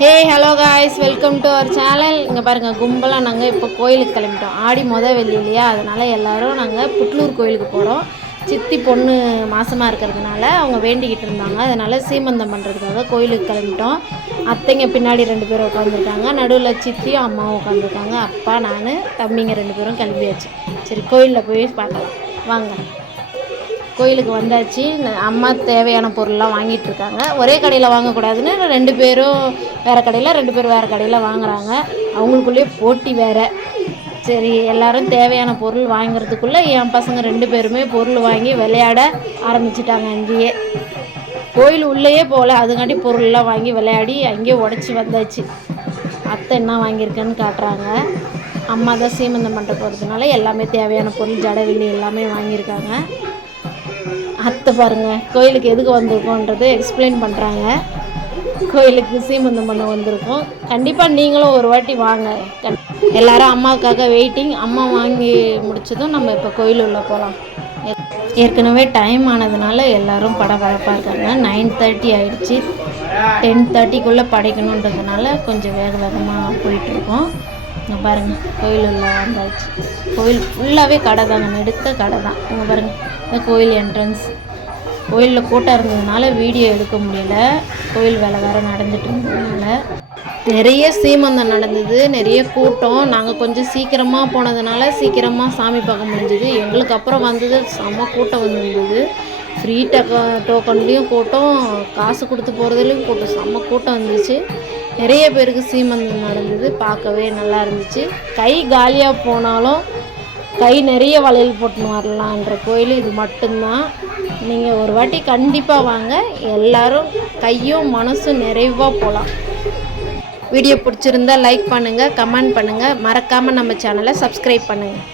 Hey hello guys, welcome to our channel. இங்கே பாருங்கள், கும்பலாக நாங்கள் இப்போ கோயிலுக்கு கிளம்பிட்டோம். ஆடி வெள்ளி இல்லையா, அதனால் எல்லோரும் நாங்கள் புட்லூர் கோயிலுக்கு போகிறோம். சித்தி பொண்ணு மாசமாக இருக்கிறதுனால அவங்க வேண்டிக்கிட்டு இருந்தாங்க. அதனால் சீமந்தம் பண்ணுறதுக்காக கோயிலுக்கு கிளம்பிட்டோம். அத்தைங்க பின்னாடி 2 பேரும் உட்காந்துருக்காங்க, நடுவில் சித்தியும் அம்மாவும் உட்காந்துருக்காங்க. அப்பா, நான், தம்பிங்க 2 பேரும் கிளம்பியாச்சு. சரி, கோயிலில் போய் பார்க்கலாம் வாங்க. கோயிலுக்கு வந்தாச்சு. அம்மா தேவையான பொருள்லாம் வாங்கிட்டு இருக்காங்க. ஒரே கடையில் வாங்கக்கூடாதுன்னு 2 பேரும் வேறு கடையில், 2 பேர் வேறு கடையில் வாங்குகிறாங்க. அவங்களுக்குள்ளேயே போட்டி வேறு. சரி, எல்லோரும் தேவையான பொருள் வாங்கிறதுக்குள்ளே என் பசங்க 2 பேருமே பொருள் வாங்கி விளையாட ஆரம்பிச்சிட்டாங்க. அங்கேயே கோயில் உள்ளேயே போகல, அதுங்காட்டி பொருள்லாம் வாங்கி விளையாடி அங்கேயே உடச்சி வந்தாச்சு. அத்தை என்ன வாங்கியிருக்கேன்னு காட்டுறாங்க. அம்மா தான் சீமந்தம் பண்ணுற போகிறதுனால எல்லாமே தேவையான பொருள், ஜடவில்லி எல்லாமே வாங்கியிருக்காங்க. அத்தை பாருங்கள், கோயிலுக்கு எதுக்கு வந்திருக்கோன்றது எக்ஸ்பிளைன் பண்ணுறாங்க. கோயிலுக்கு சீமந்தம் பண்ண வந்திருக்கோம். கண்டிப்பாக நீங்களும் ஒரு வாட்டி வாங்க. எல்லோரும் அம்மாவுக்காக வெயிட்டிங். அம்மா வாங்கி முடித்ததும் நம்ம இப்போ கோயில் உள்ளே போகலாம். ஏற்கனவே டைம் ஆனதுனால எல்லோரும் படபடப்பாக இருக்காங்க. 9:30 ஆகிடுச்சி. 10:30க்குள்ளே படைக்கணுன்றதுனால கொஞ்சம் வேக வேகமாக போயிட்டுருக்கோம். இங்கே பாருங்கள், கோயில் உள்ள வந்தாச்சு. கோயில் ஃபுல்லாகவே கடை தாங்க, நெடுக்க கடை தான். இங்கே பாருங்கள், இந்த கோயில் என்ட்ரன்ஸ். கோயிலில் கூட்டம் இருந்ததுனால வீடியோ எடுக்க முடியல. கோயில் வேலை வேறு நடந்துட்டு இருந்ததுனால நிறைய சீமந்தம் நடந்தது, நிறைய கூட்டம். நாங்கள் கொஞ்சம் சீக்கிரமாக போனதுனால சீக்கிரமாக சாமி பார்க்க முடிஞ்சுது. எங்களுக்கு அப்புறம் வந்தது செம்ம கூட்டம் வந்துருந்தது. ஃப்ரீ டோக்கன்லேயும் கூட்டம், காசு கொடுத்து போகிறதுலேயும் கூட்டம், செம்ம கூட்டம் வந்துச்சு. நிறைய பேருக்கு சீமந்தம் நடந்தது, பார்க்கவே நல்லா இருந்துச்சு. கை காலியாக போனாலும் கை நிறைய வளையல் போட்டுன்னு வரலான்ற கோயில் இது மட்டும்தான். நீங்கள் ஒரு வாட்டி கண்டிப்பாக வாங்க. எல்லோரும் கையும் மனசும் நிறைவாக போகலாம். வீடியோ பிடிச்சிருந்தா லைக் பண்ணுங்கள், கமெண்ட் பண்ணுங்கள், மறக்காமல் நம்ம சேனலை சப்ஸ்கிரைப் பண்ணுங்கள்.